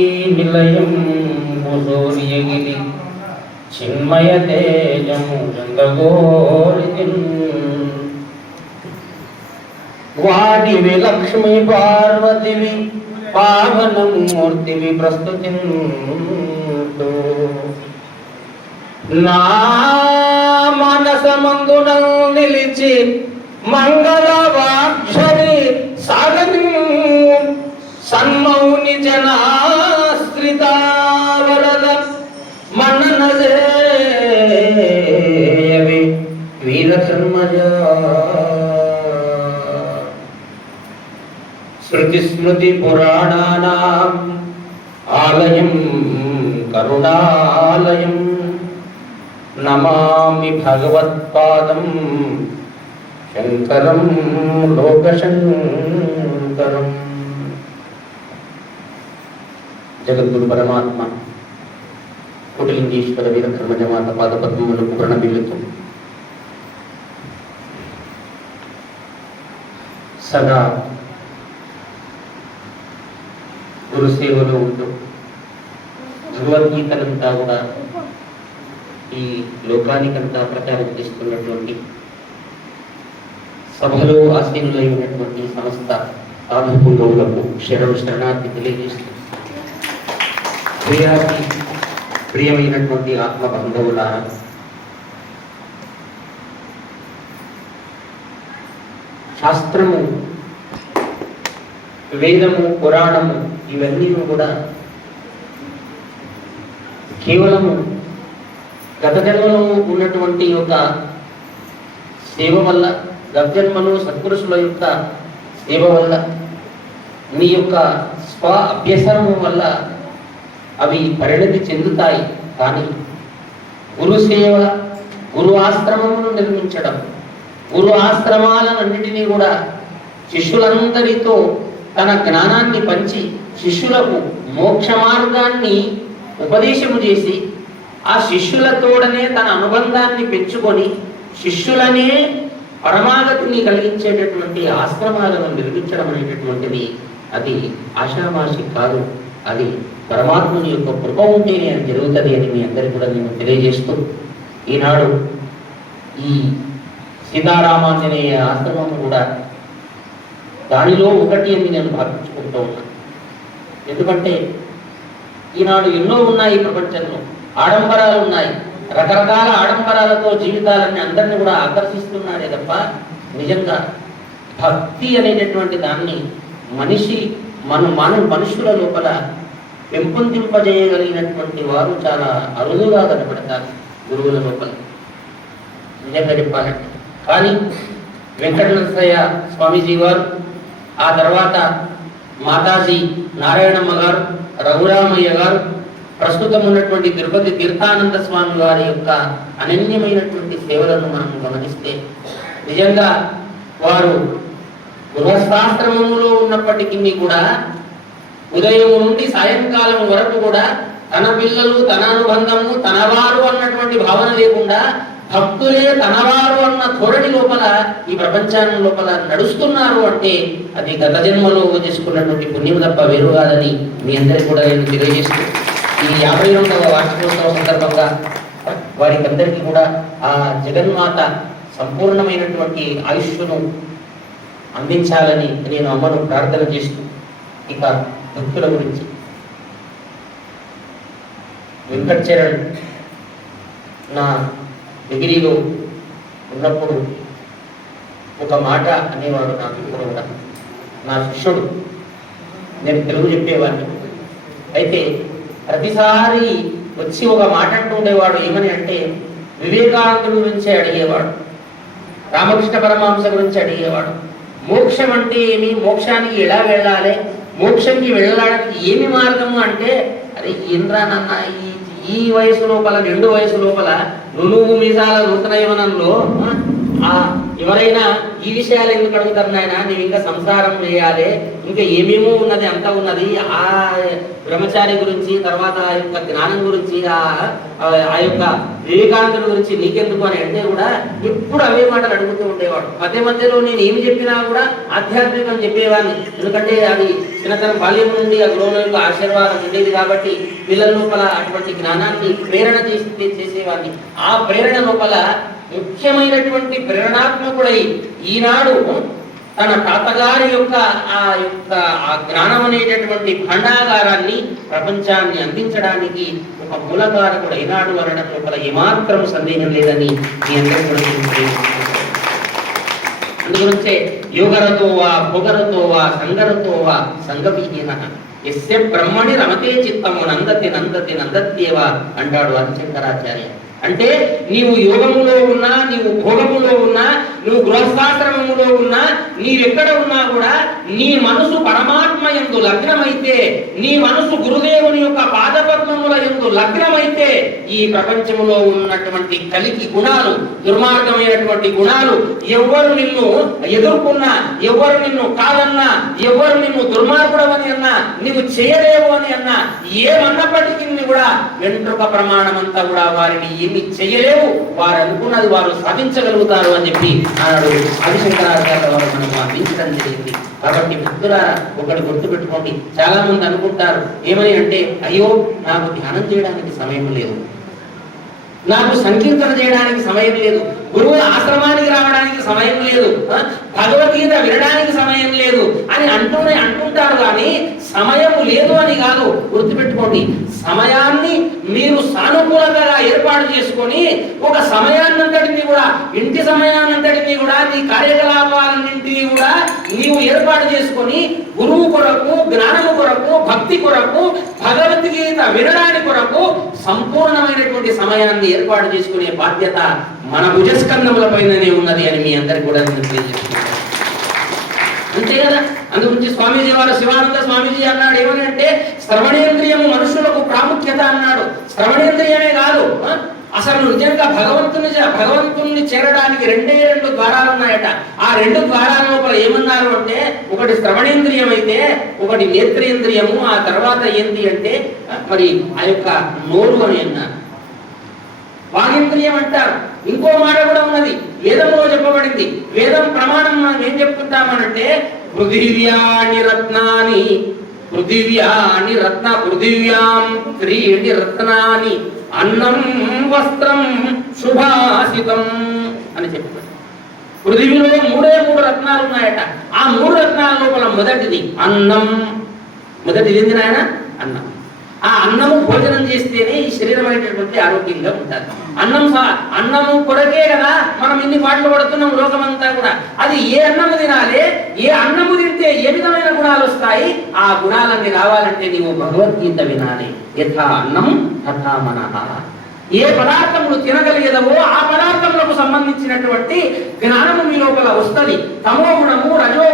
శ్రీనిలయం సూర్యగిరి చిన్మయ తేజం గంగోరితిన్ వాటివి లక్ష్మీ పార్వతివి పావనం మూర్తివి ప్రస్తుతి నా మనసమందున నిలిచి మంగళవాక్షరి వాక్షరి సన్మౌని జనాశ్రిత వరద మన్ననదేవి వీర శృతి స్మృతి పురాణానాం ఆలయం కరుణాలయం నమామి భగవత్పాదం శంకరం లోకశంకరం. జగద్గురు పరమాత్మ కుటిలింగేశ్వర వీరధర్మజమాత పాదపద్మములకు ప్రణమిల్లుతూ సదా గురు సేవలో ఉంటూ భగవద్గీతనంతా కూడా ఈ లోకానికంతా ప్రచారం చేస్తున్నటువంటి సభలో ఆసీనులై ఉన్నటువంటి సంస్థ సాధుకు గౌలకు శరణు శరణార్థి తెలియజేస్తుంది ప్రియాతి ప్రియమైనటువంటి ఆత్మ బంధువుల శాస్త్రము వేదము పురాణము ఇవన్నీ కూడా కేవలము గత జన్మలో ఉన్నటువంటి ఒక సేవ వల్ల గత సత్పురుషుల యొక్క సేవ వల్ల మీ యొక్క స్వ అభ్యసనం వల్ల అవి పరిణతి చెందుతాయి. కానీ గురు సేవ గురు ఆశ్రమమును నిర్మించడం గురు ఆశ్రమాలన్నిటినీ కూడా శిష్యులందరితో తన జ్ఞానాన్ని పంచి శిష్యులకు మోక్ష మార్గాన్ని ఉపదేశము చేసి ఆ శిష్యులతోడనే తన అనుబంధాన్ని పెంచుకొని శిష్యులనే పరమాగతిని కలిగించేటటువంటి ఆశ్రమాలను నిర్మించడం అనేటటువంటిది అది ఆశామాషి కాదు. అది పరమాత్మని యొక్క కృప ఉంటేనే అది జరుగుతుంది అని మీ అందరికీ కూడా నేను తెలియజేస్తూ ఈనాడు ఈ సీతారామాంజనేయ ఆశ్రమం కూడా దానిలో ఒకటి అని నేను భావించుకుంటూ ఉన్నాను. ఎందుకంటే ఈనాడు ఎన్నో ఉన్నాయి ప్రపంచంలో ఆడంబరాలు ఉన్నాయి. రకరకాల ఆడంబరాలతో జీవితాలన్నీ అందరినీ కూడా ఆకర్షిస్తున్నారే తప్ప నిజంగా భక్తి అనేటటువంటి దాన్ని మనిషి మన మన మనుషుల లోపల పెంపొందింపజేయగలిగినటువంటి వారు చాలా అరుదుగా కనపడతారు గురువుల లోపల. నిజంగా చెప్పాలంటే. కానీ వెంకటనరసయ్య స్వామీజీ వారు ఆ తర్వాత మాతాజీ నారాయణమ్మ గారు రఘురామయ్య గారు ప్రస్తుతం ఉన్నటువంటి తిరుపతి తీర్థానంద స్వామి వారి యొక్క అనన్యమైనటువంటి సేవలను మనం గమనిస్తే నిజంగా వారు గృహస్థాశ్రమములో ఉన్నప్పటికీ కూడా ఉదయం నుండి సాయంకాలం వరకు కూడా తన పిల్లలు తన అనుబంధము తనవారు అన్నటువంటి భావన లేకుండా భక్తులే తనవారు అన్న ధోరణి లోపల ఈ ప్రపంచాన్ని లోపల నడుస్తున్నారు అంటే అది గత జన్మలో చేసుకున్నటువంటి పుణ్యం తప్ప వేరు కాదని మీ అందరికీ కూడా నేను తెలియజేస్తున్నాను ఈ యాభై రెండవ వార్షికోత్సవ సందర్భంగా వారికి అందరికీ కూడా ఆ జగన్మాత సంపూర్ణమైనటువంటి ఆయుష్ను అందించాలని నేను అమ్మను ప్రార్థన చేస్తూ ఇక భక్తుల గురించి. వెంకట్ చరణ్ నా డిగ్రీలో ఉన్నప్పుడు ఒక మాట అనేవాడు నాకు ఇప్పుడు కూడా నా శిష్యుడు. నేను తెలుగు చెప్పేవాడిని. అయితే ప్రతిసారి వచ్చి ఒక మాట అంటుండేవాడు ఏమని అంటే వివేకానందుడి గురించి అడిగేవాడు రామకృష్ణ పరమహంస గురించి అడిగేవాడు. మోక్షం అంటే ఏమి? మోక్షానికి ఎలా వెళ్ళాలి? మోక్షంకి వెళ్ళడానికి ఏమి మార్గము అంటే అరే ఏంద్రా నాన్న ఈ ఈ వయసు లోపల రెండు వయసు లోపల నువ్వు మీసాల నూతన యవనంలో ఎవరైనా ఈ విషయాలు ఎందుకు అడుగుతారు నాయన? నీవు ఇంకా సంసారం చేయాలి. ఇంకా ఏమేమో ఉన్నది అంతా ఉన్నది. ఆ బ్రహ్మచారి గురించి తర్వాత ఆ యొక్క జ్ఞానం గురించి ఆ ఆ- యొక్క వివేకానందుడి గురించి నీకెందుకు అని అంటే కూడా ఎప్పుడు అవే మాటలు అడుగుతూ ఉండేవాడు. మధ్య మధ్యలో నేను ఏమి చెప్పినా కూడా ఆధ్యాత్మికం చెప్పేవాడిని. ఎందుకంటే అది చిన్నతన బాల్యం నుండి ఆ గృహంలో యొక్క ఆశీర్వాదం ఉండేది కాబట్టి పిల్లల లోపల అటువంటి జ్ఞానాన్ని ప్రేరణ చేసి చేసేవాడిని. ఆ ప్రేరణ లోపల ముఖ్యమైనటువంటి ప్రేరణాత్మకుడై ఈనాడు తన తాతగారి యొక్క ఆ యొక్క ఆ జ్ఞానం అనేటటువంటి భండాగారాన్ని ప్రపంచాన్ని అందించడానికి ఒక మూలకారకుడు ఈనాడు అనడం లోపల ఏమాత్రం సందేహం లేదని మీ అందరూ కూడా అందుగురించే యోగరతో వా భోగరతో వా సంగరతో వా సంగవిహీన ఎస్య బ్రహ్మణి రమతే చిత్తము నందతి నందతి నందత్యేవా అంటాడు హరిశంకరాచార్య. అంటే నీవు యోగములో ఉన్నా నీవు భోగములో ఉన్నా నువ్వు గృహస్థాశ్రమములో ఉన్నా నీవెక్కడ ఉన్నా కూడా నీ మనసు పరమాత్మ ఎందు లగ్నమైతే నీ మనసు గురుదేవుని యొక్క పాదపద్మముల ఎందు లగ్నమైతే ఈ ప్రపంచములో ఉన్నటువంటి కలికి గుణాలు దుర్మార్గమైనటువంటి గుణాలు ఎవ్వరు నిన్ను ఎదుర్కొన్నా ఎవ్వరు నిన్ను కాదన్నా ఎవ్వరు నిన్ను దుర్మార్గుడవని అన్నా నీవు చేయలేవు అని అన్నా ఏమన్నప్పటికీ కూడా వెంట్రుక ప్రమాణమంతా కూడా వారిని ఏమి చేయలేవు. వారు అనుకున్నది వారు సాధించగలుగుతారు అని చెప్పి ఆనాడు ఆదిశంకరాచార్య వారు మనకు అందించడం జరిగింది కాబట్టి భక్తులారా ఒకటి గుర్తుపెట్టుకోండి. చాలా మంది అనుకుంటారు ఏమని అంటే అయ్యో నాకు ధ్యానం చేయడానికి సమయం లేదు. నాకు సంకీర్తన చేయడానికి సమయం లేదు. గురువుల ఆశ్రమానికి రావడానికి సమయం లేదు భగవద్గీత వినడానికి సమయం లేదు అని అంటూనే అంటుంటారు కానీ సమయం లేదు అని కాదు. గుర్తుపెట్టుకోండి సమయాన్ని మీరు సానుకూలంగా ఏర్పాటు చేసుకొని ఒక సమయాన్నంతటిని కూడా ఇంటి సమయాన్నంతటిని కూడా నీ కార్యకలాపాలన్నింటినీ కూడా నీవు ఏర్పాటు చేసుకొని గురువు కొరకు జ్ఞానము కొరకు భక్తి కొరకు భగవద్గీత వినడానికి కొరకు సంపూర్ణమైనటువంటి సమయాన్ని ఏర్పాటు చేసుకునే బాధ్యత మన భుజస్కంధముల పైననే ఉన్నది అని మీ అందరికి కూడా నేను తెలియజేస్తున్నాను. అంతే కదా? అందుగురించి స్వామీజీ వారు శివానంద స్వామీజీ అన్నాడు ఏమని అంటే శ్రవణేంద్రియము మనుషులకు ప్రాముఖ్యత అన్నాడు. శ్రవణేంద్రియమే కాదు అసలు నిజంగా భగవంతుని భగవంతుని చేరడానికి రెండే రెండు ద్వారాలు ఉన్నాయట. ఆ రెండు ద్వారాల లోపల ఏమన్నారు అంటే ఒకటి శ్రవణేంద్రియం అయితే ఒకటి నేత్రేంద్రియము ఆ తర్వాత ఏంటి అంటే మరి ఆ యొక్క నోరు అని అన్నారు. వాగింద్రియం అంటారు ఇంకో మాట కూడా ఉన్నది. వేదంలో చెప్పబడింది. వేదం ప్రమాణం మనం ఏం చెప్పుకుంటామనంటే పృథివ్యాని రత్నాని పృథివ్యాని రత్న పృథివ్యాం త్రీణి రత్నాని అన్నం వస్త్రం శుభాసితం అని చెప్తారు పృథివీలో మూడే మూడు రత్నాలు ఉన్నాయట. ఆ మూడు రత్నాల లోపల మొదటిది అన్నం. మొదటిది ఏంది నాయన? అన్నం. ఆ అన్నము భోజనం చేస్తేనే ఈ శరీరం అనేటటువంటి ఆరోగ్యంగా ఉంటారు. అన్నం అన్నము కొరకే కదా మనం ఇన్ని పాటలు పడుతున్నాం లోకమంతా కూడా. అది ఏ అన్నము తినాలి ఏ అన్నము తింటే ఏ విధమైన గుణాలు వస్తాయి ఆ గుణాలన్నీ రావాలంటే నీవు భగవద్గీత వినాలి. యథా అన్నం తథా మనః. ఏ పదార్థములు తినగలిగేదవో ఆ పదార్థములకు సంబంధించినటువంటి జ్ఞానము మీ లోపల వస్తుంది. తమో గుణము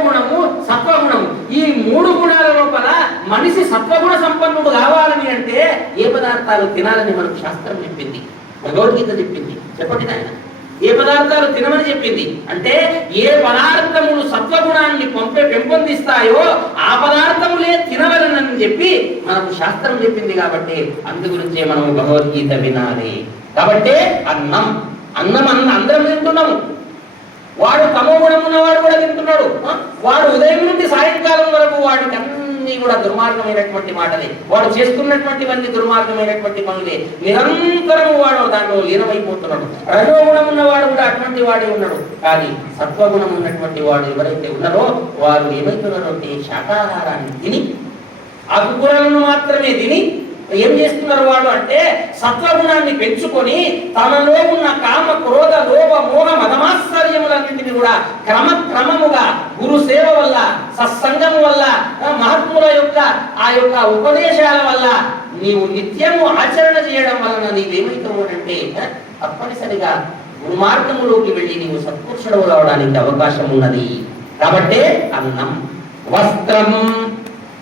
గుణము సత్వగుణము ఈ మూడు గుణాల లోపల మనిషి సత్వగుణ సంపన్నుడు కావాలని అంటే ఏ పదార్థాలు తినాలని మనకు శాస్త్రం చెప్పింది. భగవద్గీత చెప్పింది. చెప్పండి నాయన. ఏ పదార్థాలు తినమని చెప్పింది? అంటే ఏ పదార్థములు సత్వగుణాన్ని పంపే పెంపొందిస్తాయో ఆ పదార్థములే తినవలనని చెప్పి మనకు శాస్త్రం చెప్పింది కాబట్టి అందు గురించే మనం భగవద్గీత వినాలి. కాబట్టి అన్నం అన్నం అన్న అందరం తింటున్నాము. వాడు తమోగుణం ఉన్నవాడు కూడా తింటున్నాడు. వాడు ఉదయం నుండి సాయంకాలం వరకు వాడికి అన్ని కూడా దుర్మార్గమైనటువంటి మాటలే. వాడు చేస్తున్నటువంటివన్నీ దుర్మార్గమైనటువంటి పనులే. నిరంతరం వాడు దాంట్లో లీనమైపోతున్నాడు. రజోగుణం ఉన్నవాడు కూడా అటువంటి వాడే ఉన్నాడు. కానీ సత్వగుణం ఉన్నటువంటి వాడు ఎవరైతే ఉన్నారో వారు ఏమైతున్నారో అంటే శాకాహారాన్ని తిని ఆకుకూరలను మాత్రమే తిని ఏం చేస్తున్నారు వాడు అంటే సత్వగుణాన్ని పెంచుకొని తనలో ఉన్న కామ క్రోధ లోభ మోహ మదమాశ్చర్యములన్నింటినీ కూడా క్రమక్రమముగా గురు సేవ వల్ల సత్సంగము వల్ల మహాత్ముల యొక్క ఆ యొక్క ఉపదేశాల వల్ల నీవు నిత్యము ఆచరణ చేయడం వలన నీవేమైతావు అంటే తప్పనిసరిగా గురుమార్గములోకి వెళ్ళి నీవు సత్పురుషుడు అవడానికి అవకాశం ఉన్నది కాబట్టే అన్నం వస్త్రం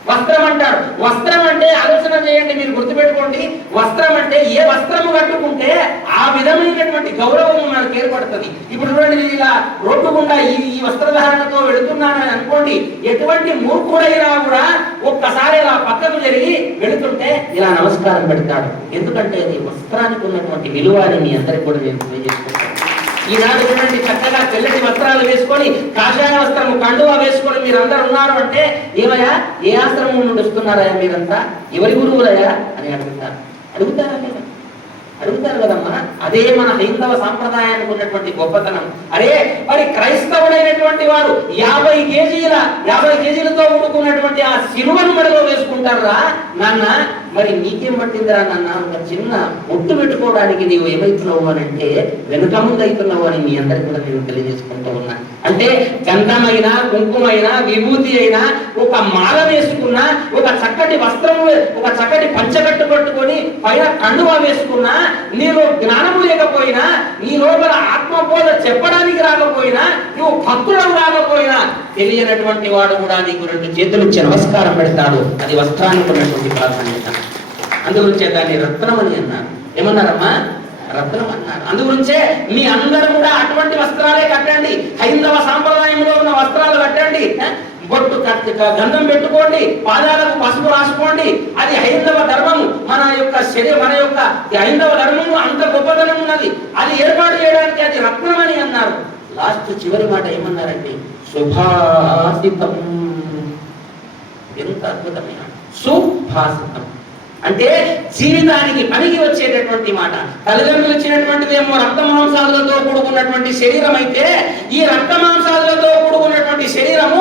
వస్త్రం అంటాడు వస్త్రం అంటే ఆలోచన చేయండి మీరు గుర్తుపెట్టుకోండి. వస్త్రం అంటే ఏ వస్త్రము కట్టుకుంటే ఆ విధమైనటువంటి గౌరవం మనకు ఏర్పడుతుంది. ఇప్పుడు చూడండి నేను ఇలా రోడ్డు గుండా ఈ ఈ వస్త్రధారణతో వెళుతున్నానని అనుకోండి ఎటువంటి మూర్ఖుడైనా కూడా ఒక్కసారి ఇలా పక్కకు జరిగి వెళుతుంటే ఇలా నమస్కారం పెడతాడు. ఎందుకంటే అది వస్త్రానికి ఉన్నటువంటి విలువ అని మీ అందరికి కూడా నేను తెలియజేసుకుంటాను. ఈనాడు చూడండి చక్కగా తెల్లటి వస్త్రాలు వేసుకొని కాషాయ వస్త్రము కండువా వేసుకొని మీరందరూ ఉన్నారు అంటే ఏమయ్యా? ఏ ఆశ్రమం నుండి వస్తున్నారయ్యా మీరంతా? ఎవరి గురువులయ్యా? అని అడుగుతారు. అడుగుతారా మీరు అడుగుతారు కదమ్మా. అదే మన హైందవ సాంప్రదాయానికి ఉన్నటువంటి గొప్పతనం. అరే మరి క్రైస్తవుడైనటువంటి వారు యాభై కేజీల యాభై కేజీలతో ఉండుకున్నటువంటి ఆ సిలువను మెడలో వేసుకుంటారా? నాన్న మరి నీకేం పట్టిందిరా నాన్న? ఒక చిన్న ఒట్టు పెట్టుకోవడానికి నీవు ఏమైతున్నావు అని అంటే వెనుక ముందు అవుతున్నావు అని మీ అందరికి కూడా నేను తెలియజేసుకుంటూ ఉన్నా. అంటే గంధమైన కుంకుమైన విభూతి అయినా ఒక మాల వేసుకున్న ఒక చక్కటి వస్త్రం ఒక చక్కటి పంచగట్టు పట్టుకొని పైన కండువా వేసుకున్నా నీలో జ్ఞానము లేకపోయినా నీ లోపల ఆత్మబోధ చెప్పడానికి రాకపోయినా నువ్వు భక్తుడు రాకపోయినా తెలియనటువంటి వాడు కూడా నీకు రెండు చేతులు ఇచ్చి నమస్కారం పెడతాడు. అది వస్త్రానికి ఉన్నటువంటి ప్రాధాన్యత అందుగురించే దాన్ని రత్నం అని అన్నారు. ఏమన్నారమ్మా? రత్నం అన్నారు. అందుగురించే మీ అందరూ కూడా అటువంటి వస్త్రాలే కట్టండి. హైందవ సాంప్రదాయంలో ఉన్న వస్త్రాలు కట్టండి. బొట్టు కట్టు గంధం పెట్టుకోండి. పాదాలకు పసుపు రాసుకోండి. అది హైందవ ధర్మము మన యొక్క శరీర మన యొక్క హైందవ ధర్మము అంత గొప్పతనం ఉన్నది. అది ఏర్పాటు చేయడానికి అది రత్నం అని అన్నారు. లాస్ట్ చివరి మాట ఏమన్నారంటే శుభాసితం. ఎంత అద్భుతమైన. సుభాసితం అంటే జీవితానికి పనికి వచ్చేటటువంటి మాట. తల్లిదండ్రులు ఇచ్చినటువంటిదేమో రక్త మాంసాలతో కూడుకున్నటువంటి శరీరం అయితే ఈ రక్త మాంసాలతో కూడుకున్నటువంటి శరీరము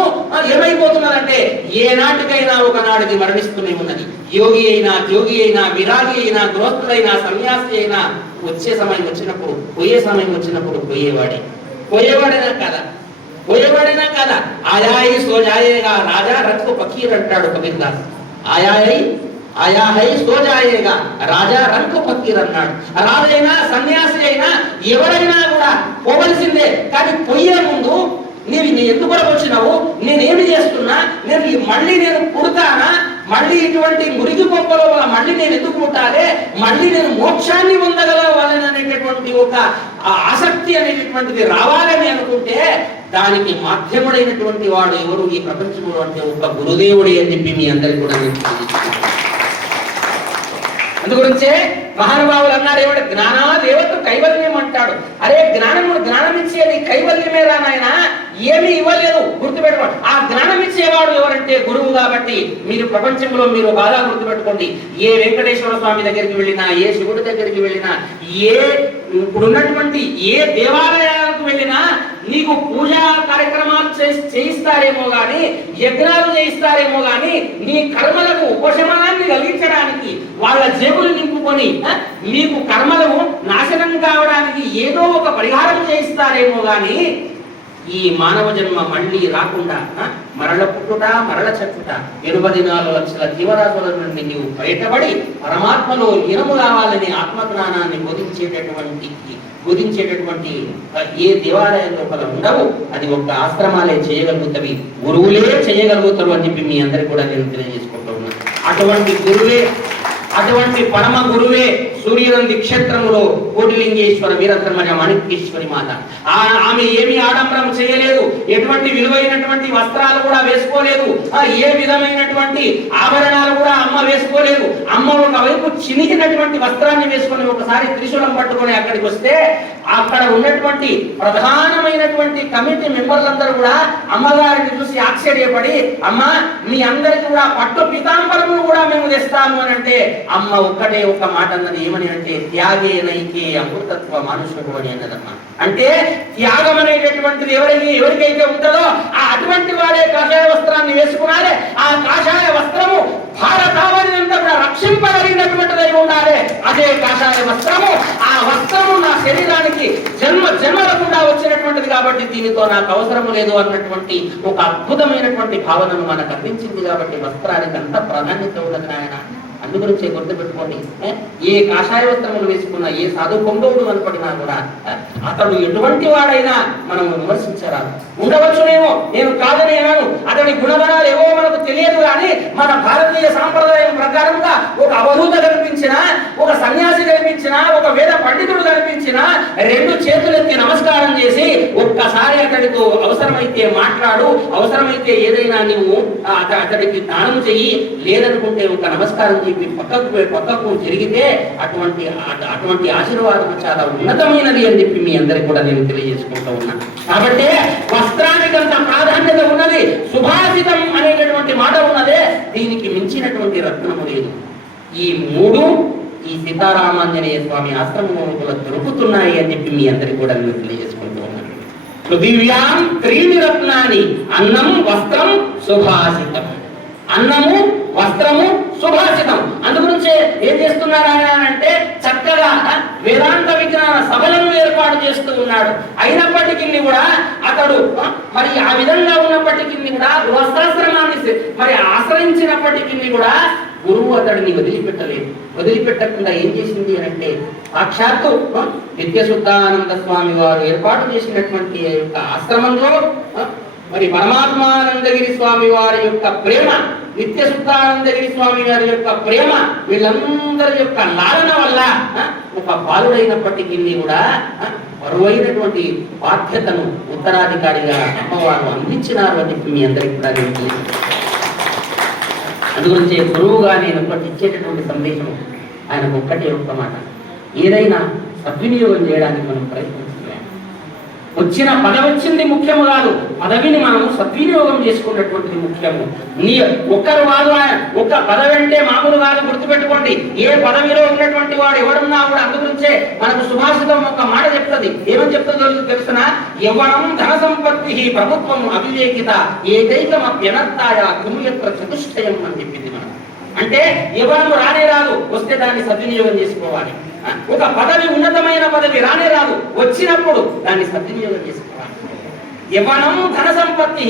ఏమైపోతున్నదంటే ఏ నాటికైనా ఒకనాటికి మరణిస్తూనే ఉన్నది. యోగి అయినా యోగి అయినా విరాగి అయినా గృహస్థుడైనా సన్యాసి అయినా వచ్చే సమయం వచ్చినప్పుడు పోయే సమయం వచ్చినప్పుడు పోయేవాడే. పోయేవాడేనా కదా? పోయేవాడేనా కదా. ఆయాయి సోజాయేగా రాజా రథకు పకీర్ అంటాడు కబీర్దాస్ ఆయాయి ఆయా హై సోజాయేగా రాజా రంకు ఫకీర్ అన్నాడు. రాజైనా సన్యాసి అయినా ఎవరైనా కూడా పోవలసిందే. కానీ పోయే ముందు నీవు నీ ఎందుకు వచ్చినావు? నేనేమి చేస్తున్నా? నేను ఈ మళ్ళీ నేను పుడతానా? మళ్ళీ ఇటువంటి మురిగి పొంపలో మళ్ళీ నేను ఎందుకు పుట్టాలి? మళ్ళీ నేను మోక్షాన్ని పొందగలవాలని అనేటటువంటి ఒక ఆ ఆసక్తి అనేటటువంటిది రావాలని అనుకుంటే దానికి మాధ్యముడైనటువంటి వాడు ఎవరు? ఈ ప్రపంచంలో అంటే ఒక గురుదేవుడే అని చెప్పి మీ అందరికి కూడా నేను అందుగురించే మహానుభావులు అన్నారు ఏమంటే జ్ఞానా దేవత కైవల్యం అంటాడు అరే జ్ఞానము జ్ఞానం ఇచ్చేది కైవల్యమే రా నాయన? ఏమీ ఇవ్వలేదు గుర్తుపెట్టుకోండి. ఆ జ్ఞానం ఇచ్చేవాడు ఎవరంటే గురువు కాబట్టి మీరు ప్రపంచంలో మీరు బాగా గుర్తుపెట్టుకోండి. ఏ వెంకటేశ్వర స్వామి దగ్గరికి వెళ్ళినా ఏ శివుడి దగ్గరికి వెళ్ళినా ఏ ఇప్పుడు ఉన్నటువంటి ఏ దేవాలయాలకు వెళ్ళినా నీకు పూజా కార్యక్రమాలు చేయిస్తారేమో గాని యజ్ఞాలు చేయిస్తారేమో గాని నీ కర్మలకు ఉపశమనాన్ని కలిగించడానికి వాళ్ళ జేబులు నింపుకొని నీకు కర్మలు నాశనం కావడానికి ఏదో ఒక పరిహారం చేయిస్తారేమో గాని ఈ మానవ జన్మ మళ్ళీ రాకుండా మరల పుట్టుట మరల చచ్చుట ఎనభై నాలుగు లక్షల జీవరాశుల నుండి నీవు బయటపడి పరమాత్మలో ఇనము రావాలని ఆత్మజ్ఞానాన్ని బోధించేటటువంటి గురించేటటువంటి ఏ దేవాలయం లోపల ఉండవు అది ఒక ఆశ్రమాలే చేయగలుగుతవి. గురువులే చేయగలుగుతారు అని చెప్పి మీ అందరికి కూడా నేను తెలియజేసుకుంటూ ఉన్నాను. అటువంటి గురువే అటువంటి పరమ గురువే సూర్యనంది క్షేత్రములో కోటిలింగేశ్వర వీరధర్మజ మాణిక్యేశ్వరి మాత. ఆ ఆమె ఏమి ఆడంబరం చేయలేదు. ఎటువంటి విలువైనటువంటి వస్త్రాలు కూడా వేసుకోలేదు. ఆ ఏ విధమైనటువంటి ఆభరణాలు కూడా అమ్మ వేసుకోలేదు. అమ్మ ఒకవైపు చినిగినటువంటి వస్త్రాన్ని వేసుకొని ఒకసారి త్రిశూలం పట్టుకొని అక్కడికి వస్తే అక్కడ ఉన్నటువంటి ప్రధానమైనటువంటి కమిటీ మెంబర్లందరూ కూడా అమ్మగారిని చూసి ఆశ్చర్యపడి అమ్మ మీ అందరికి కూడా పట్టు పీతాంబరములు కూడా మేము తెస్తాము అని అంటే అమ్మ ఒక్కటే ఒక్క మాట అన్నది ఏమని అంటే త్యాగే నైకే అమృతత్వ మనుషుడు అని అన్నదమ్మా అంటే త్యాగం అనేటటువంటిది ఎవరైతే ఎవరికైతే ఉంటుందో ఆ అటువంటి వాడే కాషాయ వస్త్రాన్ని వేసుకున్నారే ఆ కాషాయ వస్త్రము భారతావని కూడా రక్షింపగలిగినటువంటిదై ఉండాలి. అదే కాషాయ వస్త్రము. ఆ వస్త్రము నా శరీరానికి జన్మ జన్మలకుండా వచ్చినటువంటిది కాబట్టి దీనితో నాకు అవసరం లేదు అన్నటువంటి ఒక అద్భుతమైనటువంటి భావనను మనకు అందించింది కాబట్టి వస్త్రానికి అంత ప్రాధాన్యత ఉన్నది నాయన. అందుగురించే గుర్తుపెట్టుకోండి ఏ? ఏ కాషాయ వస్త్రములు వేసుకున్నా ఏ సాధు కొంగవుడు అనపడినా కూడా అతడు ఎటువంటి వాడైనా మనం విమర్శించరా ఉండవచ్చునేమో నేను కాదని అన్నాను అతడి గుణగణాలు ఏవో మనకు తెలియదు కానీ మన భారతీయ సాంప్రదాయం ప్రకారంగా ఒక అవధూత కనిపించిన ఒక సన్యాసి కనిపించిన ఒక వేద పండితుడు కనిపించిన రెండు చేతులెత్తి నమస్కారం చేసి ఒక్కసారి అతడితో అవసరమైతే మాట్లాడు అవసరమైతే ఏదైనా నువ్వు అతడికి దానం చెయ్యి లేదనుకుంటే ఒక నమస్కారం చెప్పి పక్కకు పక్కకు జరిగితే అటువంటి అటువంటి ఆశీర్వాదం చాలా ఉన్నతమైనది అని చెప్పి మీ అందరికి కూడా నేను తెలియజేసుకుంటూ ఉన్నా. కాబట్టి వస్త్రానికి అంత ప్రాధాన్యత ఉన్నది సుభాషితం అనేటటువంటి మాట ఉన్నదే దీనికి మించినటువంటి రత్నము లేదు. ఈ మూడు ఈ సీతారామాంజనేయ స్వామి ఆశ్రమంలో దొరుకుతున్నాయి అని చెప్పి మీ అందరికి కూడా నేను తెలియజేసుకుంటూ ఉన్నాను. పృథివ్యాం త్రీని అన్నం వస్త్రం సుభాషితం. అన్నము వస్త్రము సుభాషితం. అందుగురించే ఏం చేస్తున్నారు ఆయన అంటే చక్కగా వేదాంత విజ్ఞాన సభలను ఏర్పాటు చేస్తూ ఉన్నాడు. అయినప్పటికీ కూడా అతడు మరి ఆ విధంగా ఉన్నప్పటికీ కూడా గృహస్థాశ్రమాన్ని మరి ఆశ్రయించినప్పటికీ కూడా గురువు అతడిని వదిలిపెట్టలేదు. వదిలిపెట్టకుండా ఏం చేసింది అని అంటే సాక్షాత్తు ఆ, నిత్యశుద్ధానంద స్వామి వారు ఏర్పాటు చేసినటువంటి యొక్క ఆశ్రమంలో మరి పరమాత్మానందగిరి స్వామి వారి యొక్క ప్రేమ నిత్య శుద్ధానందగిరి స్వామి వారి యొక్క ప్రేమ వీళ్ళందరి యొక్క లాలన వల్ల ఒక బాలుడైనప్పటికీ కూడా మరువైనటువంటి బరువైనటువంటి బాధ్యతను ఉత్తరాధికారిగా అమ్మవారు అందించినారు అని మీ అందరికీ కూడా నేను అందుగురించి గురువుగా నేను ఒకటి ఇచ్చేటటువంటి సందేశం ఆయన ఒక్కటే ఒక్క మాట. ఏదైనా సద్వినియోగం చేయడానికి మనం ప్రయత్నం వచ్చిన పదవి వచ్చింది ముఖ్యము కాదు. పదవిని మనము సద్వినియోగం చేసుకున్నటువంటిది ముఖ్యము. నీ ఒక్కరు కాదు ఒక ఒక్క పదవి అంటే మామూలు కాదు గుర్తుపెట్టుకోండి. ఏ పదవిలో ఉన్నటువంటి వాడు ఎవరున్నా కూడా అందుగురించే మనకు సుభాషితం ఒక మాట చెప్తుంది. ఏమని చెప్తుందో తెలుసిన? యవ్వనం ధన సంపత్తి ప్రభుత్వం అవివేకిత ఏకైకమ వ్యనత్తాయ కురుయత్ర చతుష్టయం అని చెప్పింది మనం అంటే యవ్వనము రానే రాదు. వస్తే దాన్ని సద్వినియోగం చేసుకోవాలి. ఒక పదవి ఉన్నతమైన పదవి రానే రాదు. వచ్చినప్పుడు దాన్ని సద్వినియోగం చేసుకోవాలి. యవనం ధన సంపత్తి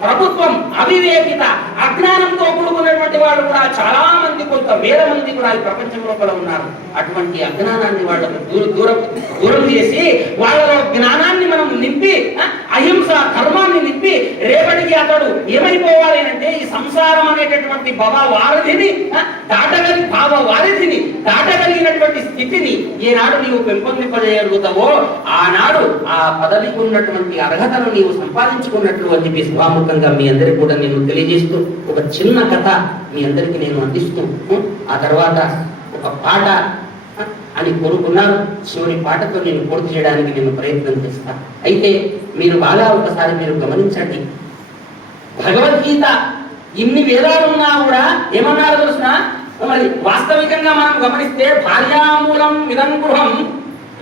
ప్రభుత్వం అవివేకిత అజ్ఞానంతో కూడుకున్నటువంటి వాడు కూడా చాలా మంది కొంత వేల మంది కూడా ఈ ప్రపంచం లోపల ఉన్నారు. అటువంటి అజ్ఞానాన్ని వాళ్ళకు దూరం దూరం దూరం చేసి వాళ్ళలో జ్ఞానాన్ని మనం నింపి ఆ, అహింస ధర్మాన్ని నింపి రేపటికి అతడు ఏమైపోవాలి అంటే ఈ సంసారం అనేటటువంటి భవ వారధిని ఆ, దాటగలి భావ వారధిని స్థితిని ఏనాడు నీవు పెంపొందింపజేయగలుగుతావో ఆనాడు ఆ పదవికి ఉన్నటువంటి అర్హతను నీవు సంపాదించుకున్నట్లు అని చెప్పి స్వాముఖంగా మీ అందరికి కూడా నేను తెలియజేస్తూ ఒక చిన్న కథ మీ అందరికీ నేను అందిస్తూ ఆ తర్వాత ఒక పాట అని కోరుకున్నాను చివరి పాటతో నేను పూర్తి చేయడానికి నేను ప్రయత్నం చేస్తా. అయితే మీరు బాగా ఒకసారి మీరు గమనించండి. భగవద్గీత ఇన్ని వేదాలు ఉన్నా కూడా ఏమన్నారు తెలుసిన మరి వాస్తవికంగా మనం గమనిస్తే భార్యామూలం ఇదం గృహం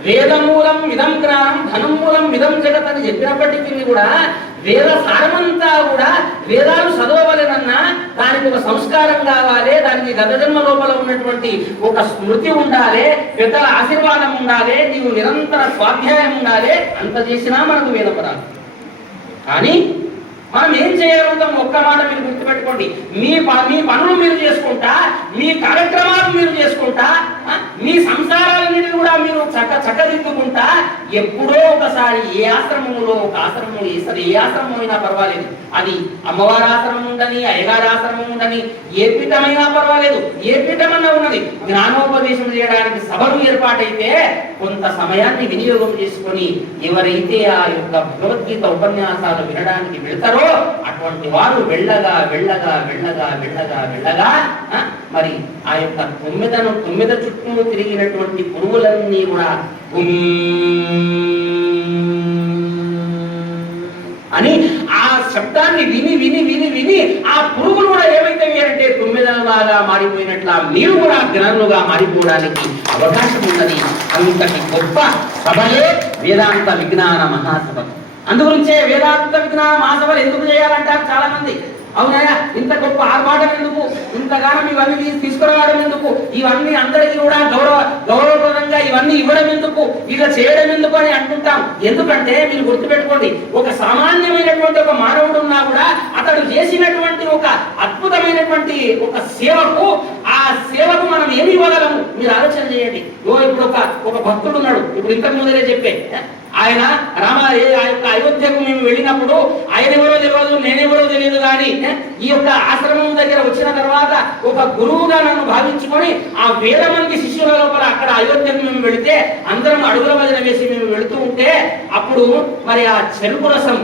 వేదమూలం ఇదం ధనం ధనమూలం ఇదం జగత్ అని చెప్పినప్పటికీ కూడా వేద సారమంతా కూడా వేదాలు చదవవలెనన్నా దానికి ఒక సంస్కారం కావాలి దానికి గత జన్మ లోపల ఉన్నటువంటి ఒక స్మృతి ఉండాలి పెద్దల ఆశీర్వాదం ఉండాలి నీవు నిరంతర స్వాధ్యాయం ఉండాలి అంత చేసినా మనకు వేదపరాలు కానీ మనం ఏం చేయగలుగుతాం ఒక్క మాట మీరు గుర్తుపెట్టుకోండి. మీ ప- మీ పనులు మీరు చేసుకుంటా మీ కార్యక్రమాలు మీరు చేసుకుంటా మీ సంసారాలన్నిటిని కూడా మీరు చక్క చక్కదిద్దుకుంటా ఎప్పుడో ఒకసారి ఏ ఆశ్రమంలో ఒక ఆశ్రమం సరే ఏ ఆశ్రమం అయినా పర్వాలేదు. అది అమ్మవారి ఆశ్రమం ఉండని అయ్యగారి ఆశ్రమం ఉండని ఏ పీఠమైనా పర్వాలేదు. ఏ పీఠమన్నా ఉన్నది. జ్ఞానోపదేశం చేయడానికి సభలు ఏర్పాటైతే కొంత సమయాన్ని వినియోగం చేసుకొని ఎవరైతే ఆ యొక్క భగవద్గీత ఉపన్యాసాలు వినడానికి వెళ్తారో అటువంటి వారు వెళ్ళగా వెళ్ళగా వెళ్ళగా వెళ్ళగా వెళ్ళగా మరి ఆ యొక్క తొమ్మిదను తొమ్మిద చుట్టూ తిరిగినటువంటి పురుగులన్నీ కూడా గుమ్ అని ఆ శబ్దాన్ని విని విని విని విని ఆ పురుగులు కూడా ఏమైతాయి అంటే తొమ్మిదలాగా మారిపోయినట్ల మీరు కూడా జ్ఞానులుగా మారిపోవడానికి అవకాశం ఉన్నది. అంతటి గొప్ప సభయే వేదాంత విజ్ఞాన మహాసభ. అందుగురించే వేదాంత విజ్ఞాన మహాసభలు ఎందుకు చేయాలంటారు చాలా మంది అవునయ్యా ఇంత గొప్ప ఆర్భాటం ఎందుకు? ఇంతగానం ఇవన్నీ తీసుకురావడం ఎందుకు? ఇవన్నీ అందరికీ కూడా గౌరవ గౌరవప్రదంగా ఇవన్నీ ఇవ్వడం ఎందుకు? ఇలా చేయడం ఎందుకు అని అంటుంటాం. ఎందుకంటే మీరు గుర్తుపెట్టుకోండి ఒక సామాన్యమైనటువంటి ఒక మానవుడు ఉన్నా కూడా అతడు చేసినటువంటి ఒక అద్భుతమైనటువంటి ఒక సేవకు ఆ సేవకు మనం ఏమి ఇవ్వగలము? మీరు ఆలోచన చేయండి. ఓ ఇప్పుడు ఒక ఒక భక్తుడు ఉన్నాడు. ఇప్పుడు ఇంతకు ముందరే చెప్పే ఆయన రామ ఆ యొక్క అయోధ్యకు మేము వెళ్ళినప్పుడు ఆయన ఎవరో తెలియదు నేనెవరో తెలియదు కానీ ఈ యొక్క ఆశ్రమం దగ్గర వచ్చిన తర్వాత ఒక గురువుగా నన్ను భావించుకొని ఆ వేల మంది శిష్యుల లోపల అక్కడ అయోధ్యకు మేము వెళితే అందరం అడుగుల వదిన వేసి మేము వెళుతూ ఉంటే అప్పుడు మరి ఆ చెరుకు రసం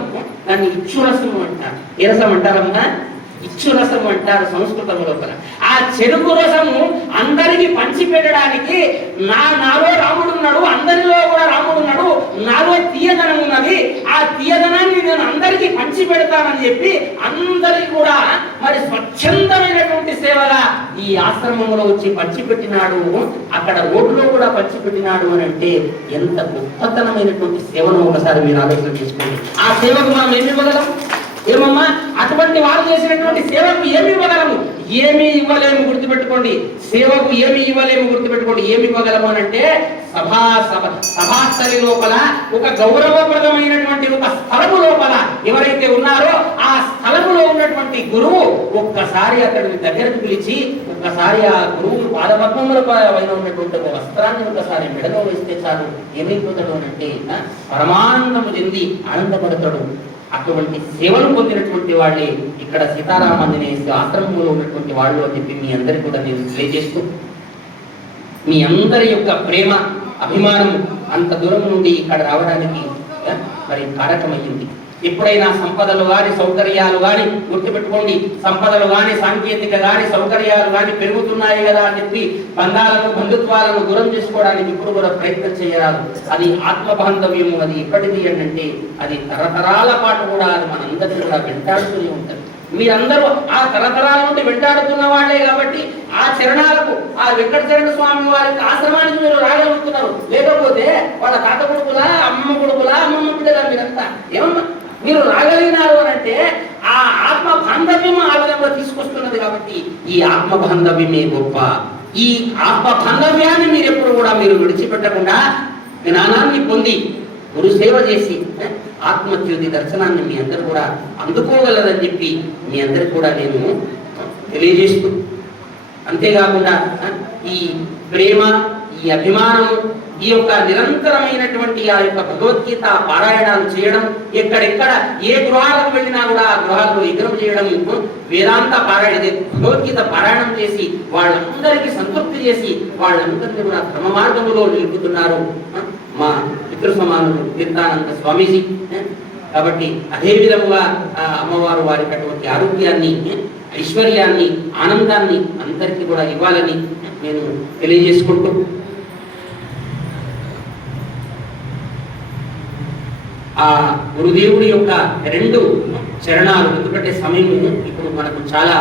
దాన్ని ఇచ్చు రసం అంటారు. ఏ రసం అంటారమ్మా? ఇచ్చు రసం అంటారు సంస్కృతం లోపల. చెరుకు రసము అందరికి పంచి పెట్టడానికి నా నాలో రాముడు ఉన్నాడు అందరిలో కూడా రాముడు ఉన్నాడు నాలో తీయదనం ఉన్నది. ఆ తీయదనాన్ని నేను అందరికీ పంచి పెడతానని చెప్పి అందరికి కూడా మరి స్వచ్ఛందమైనటువంటి సేవగా ఈ ఆశ్రమంలో వచ్చి పంచిపెట్టినాడు. అక్కడ రోడ్లో కూడా పంచిపెట్టినాడు అని అంటే ఎంత గొప్పతనమైనటువంటి సేవను ఒకసారి మీరు ఆలోచన చేసుకోండి. ఆ సేవకు మనం ఏమి ఇవ్వగలం? ఏమమ్మా అటువంటి వారు చేసినటువంటి సేవకు ఏమి ఇవ్వగలము? ఏమి ఇవ్వలేము గుర్తుపెట్టుకోండి. సేవకు ఏమి ఇవ్వలేము గుర్తుపెట్టుకోండి. ఏమి ఇవ్వగలము అని అంటే సభా సభ సభాస్థలి లోపల ఒక గౌరవప్రదమైనటువంటి ఒక స్థలము లోపల ఎవరైతే ఉన్నారో ఆ స్థలములో ఉన్నటువంటి గురువు ఒక్కసారి అతడిని దగ్గరకు పిలిచి ఒక్కసారి ఆ గురువు పాదపద్మముల పైన ఉన్నటువంటి ఒక వస్త్రాన్ని ఒకసారి మెడలో వేస్తే చాలు. ఏమైపోతాడు అని అంటే పరమానందము చెంది ఆనందపడతాడు. అటువంటి సేవలు పొందినటువంటి వాళ్ళే ఇక్కడ సీతారామాంజనేయ ఆశ్రమంలో ఉన్నటువంటి వాళ్ళు అని చెప్పి మీ అందరికీ కూడా నేను తెలియజేస్తూ మీ అందరి యొక్క ప్రేమ అభిమానం అంత దూరం నుండి ఇక్కడ రావడానికి మరి కారకమైంది ఎప్పుడైనా సంపదలు గాని సౌకర్యాలు గాని గుర్తుపెట్టుకోండి. సంపదలు గాని సాంకేతిక గాని సౌకర్యాలు గాని పెరుగుతున్నాయి కదా అని చెప్పి బంధాలను బంధుత్వాలను దూరం చేసుకోవడానికి ఇప్పుడు కూడా ప్రయత్నం చేయరాదు. అది ఆత్మ బాంధవ్యము అది ఎప్పటిది అంటే అది తరతరాల పాటు కూడా అది మనందరినీ కూడా వెంటాడుతూనే ఉంటుంది. మీరందరూ ఆ తరతరాల నుండి వెంటాడుతున్న వాళ్ళే కాబట్టి ఆ చరణాలకు ఆ వెంకటచరణ స్వామి వారి ఆశ్రమానికి మీరు రాగలుగుతున్నారు. లేకపోతే వాళ్ళ తాత కొడుకులా అమ్మమ్మ కొడుకులా అమ్మమ్మ బిడ్డలా మీరంతా. ఏమమ్మా? మీరు రాగలిగినారు అని అంటే ఆ ఆత్మ బాంధవ్యం ఆ విధంగా తీసుకొస్తున్నది కాబట్టి ఈ ఆత్మ బాంధవ్యమే గొప్ప. ఈ ఆత్మ బాంధవ్యాన్ని మీరు ఎప్పుడు కూడా మీరు విడిచిపెట్టకుండా జ్ఞానాన్ని పొంది గురు సేవ చేసి ఆత్మజ్యోతి దర్శనాన్ని మీ అందరు కూడా అందుకోగలరని చెప్పి మీ అందరు కూడా నేను తెలియజేస్తూ అంతేకాకుండా ఈ ప్రేమ ఈ అభిమానం ఈ యొక్క నిరంతరమైనటువంటి ఆ యొక్క భగవద్గీత పారాయణాలు చేయడం ఎక్కడెక్కడ ఏ గృహాలకు వెళ్ళినా కూడా ఆ గృహాల్లో యజ్ఞం చేయడం వేదాంత పారాయణ భగవద్గీత పారాయణం చేసి వాళ్ళందరికీ సంతృప్తి చేసి వాళ్ళందరినీ కూడా క్రమ మార్గంలో నిలుపుతున్నారు. మా పితృ సమానులు తీర్థానంద స్వామీజీ కాబట్టి అదే విధముగా అమ్మవారు వారికి అటువంటి ఆరోగ్యాన్ని ఐశ్వర్యాన్ని ఆనందాన్ని అందరికీ కూడా ఇవ్వాలని నేను తెలియజేసుకుంటూ ఆ గురుదేవుడి యొక్క రెండు చరణాలు ఎందుకంటే సమయము ఇప్పుడు మనకు చాలా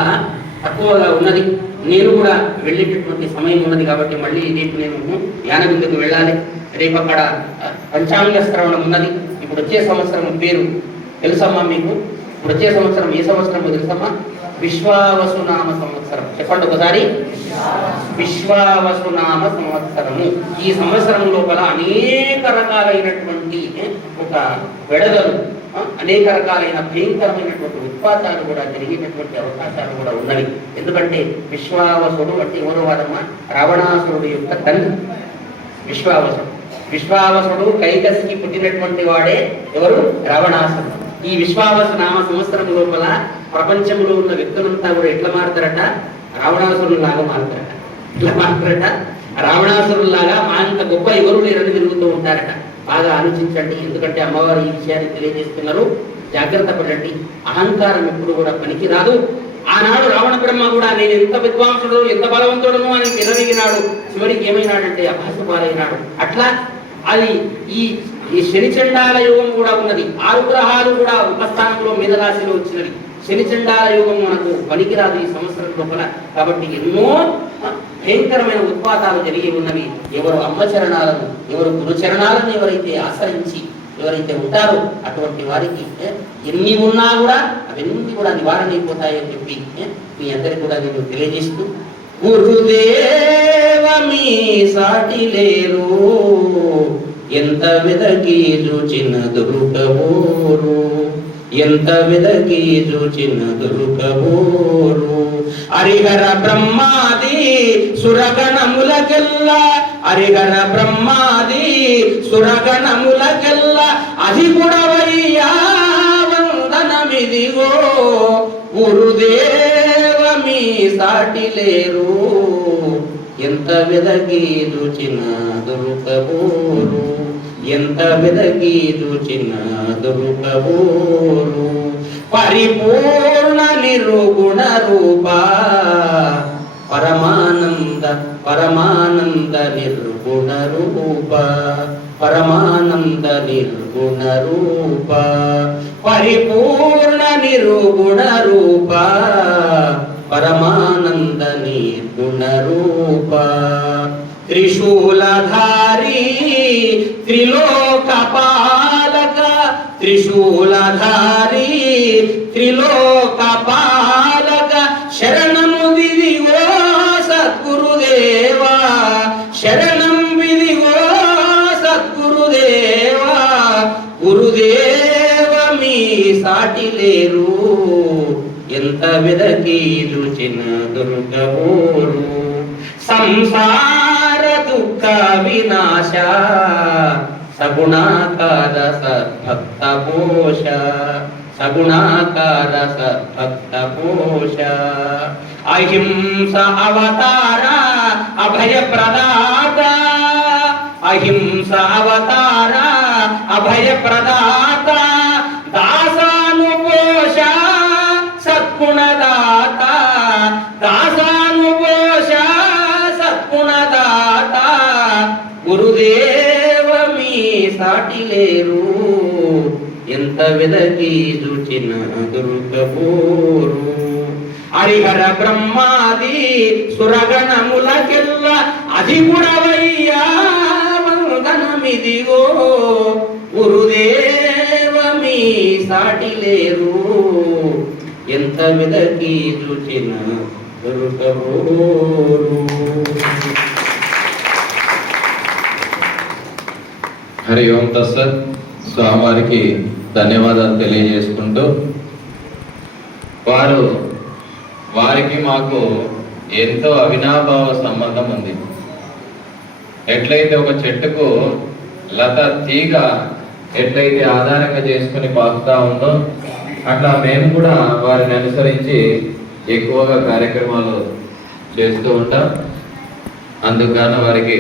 తక్కువగా ఉన్నది. నేను కూడా వెళ్ళేటటువంటి సమయం ఉన్నది కాబట్టి మళ్ళీ రేపు నేను యానబిందుకు వెళ్ళాలి. రేపు అక్కడ పంచాంగ శ్రవణం ఉన్నది. ఇప్పుడు వచ్చే సంవత్సరం పేరు తెలుసమ్మా మీకు? ఇప్పుడు వచ్చే సంవత్సరం ఏ సంవత్సరం తెలుసమ్మా? విశ్వావసునామ సంవత్సరం. చెప్పండి ఒకసారి. విశ్వావసునామ సంవత్సరము. ఈ సంవత్సరం లోపల అనేక రకాలైనటువంటి ఒక వెడదలు అనేక రకాలైన భయంకరమైనటువంటి ఉత్పాతాలు కూడా జరిగేటటువంటి అవకాశాలు కూడా ఉన్నవి. ఎందుకంటే విశ్వావసుడు అంటే ఎవరు వాడమ్మా రావణాసురుడు యొక్క తండ్రి. విశ్వావసుడు. విశ్వావసుడు కైకసికి పుట్టినటువంటి వాడే ఎవరు? రావణాసురుడు. ఈ విశ్వావసు నామ సంవత్సరం లోపల ప్రపంచంలో ఉన్న వ్యక్తులంతా కూడా ఎట్లా మారుతారట? రావణాసురులాగా మారుతారట. ఎట్లా మారుతారట? రావణాసురులాగా అంత గొప్ప ఎవరు లేరని తిరుగుతూ ఉంటారట. బాగా ఆలోచించండి. ఎందుకంటే అమ్మవారు ఈ విషయాన్ని తెలియజేస్తున్నారు. జాగ్రత్త పడండి. అహంకారం ఎప్పుడు కూడా పనికి రాదు ఆనాడు రావణ బ్రహ్మ కూడా నేను ఎంత విద్వాంసుడు ఎంత బలవంతుడను అని విరవిగినాడు చివరికి ఏమైనాడంటే అభాస పాలైనాడు అట్లా అది ఈ ఈ శనిచండాల యోగం కూడా ఉన్నది. ఆరు గ్రహాలు కూడా ఉపస్థానంలో మీద రాశిలో వచ్చినది శనిచండాల యుగం మనకు పనికిరాదు ఈ సంవత్సరం లోపల. కాబట్టి ఎన్నో భయంకరమైన ఉత్పాతాలు జరిగి ఉన్నవి. ఎవరు అమ్మ చరణాలను ఎవరు గురుచరణాలను ఎవరైతే ఆశ్రయించి ఎవరైతే ఉంటారో అటువంటి వారికి ఎన్ని ఉన్నా కూడా అవన్నీ కూడా నివారణ అయిపోతాయని చెప్పి మీ అందరికి కూడా నేను తెలియజేస్తూ గురుదేవ మీ సాటి లేరు. ఎంత వెదకి చూచిన దొరుకబోరు ఎంత వెదకి చూచిన దొరుకబోరు హరిహర బ్రహ్మాది సురగణములకెల్లా హరిహర బ్రహ్మాది సురగణములకెల్లా అది కూడా వందనమిదిగో. గురుదేవ మీ సాటి లేరు. ఎంత వెదకి రుచిన దొరకబోరు ఎంత వెదగి రుచిన దొరకబోరు పరిపూర్ణ నిరుగుణ రూప. పరమానంద పరమానంద నిర్గుణ రూప. పరమానంద నిర్గుణ రూప. పరిపూర్ణ నిరుగుణ రూప. పరమానంద నిర్గుణ రూప. త్రిశూలధారి త్రిలోకపాలక త్రిశూలధారి త్రిలోకపాలక శరణము దిదిగో సద్గురుదేవా శరణం విదిగో సద్గురుదేవా గురుదేవ మీ సాటి లేరు ఎంత వెదకి రుచిన దుర్గబోరు సంసార दुख विनाश सगुणाकार सक्त पोष सगुणाकार सक्त पोष अहिंस अवतार अभय प्रदाता अहिंस अवतार अभय प्रदाता సాటి లేరు. ఎంత వెదకి రుచిన దుర్గబోరు హరిహర బ్రహ్మాది సురగణములకెల్ల అది గుణవయ్యా వందనమిదిగో గురుదేవ మీ సాటి లేరు. ఎంత వెదకి రుచిన దొరకబోరు. హరి ఓం తస్సర్ స్వామివారికి ధన్యవాదాలు తెలియజేసుకుంటూ వారు వారికి మాకు ఎంతో అవినాభావ సంబంధం ఉంది. ఎట్లయితే ఒక చెట్టుకు లత తీగ ఎట్లయితే ఆధారంగా చేసుకుని పాకుతా ఉందో అట్లా మేము కూడా వారిని అనుసరించి ఎక్కువగా కార్యక్రమాలు చేస్తూ ఉంటాం. అందుకని వారికి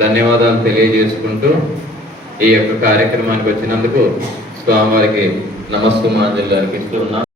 ధన్యవాదాలు తెలియజేసుకుంటూ ఈ యొక్క కార్యక్రమానికి వచ్చినందుకు స్వామివారికి నమస్కారం అర్పిస్తూ ఉన్నాం.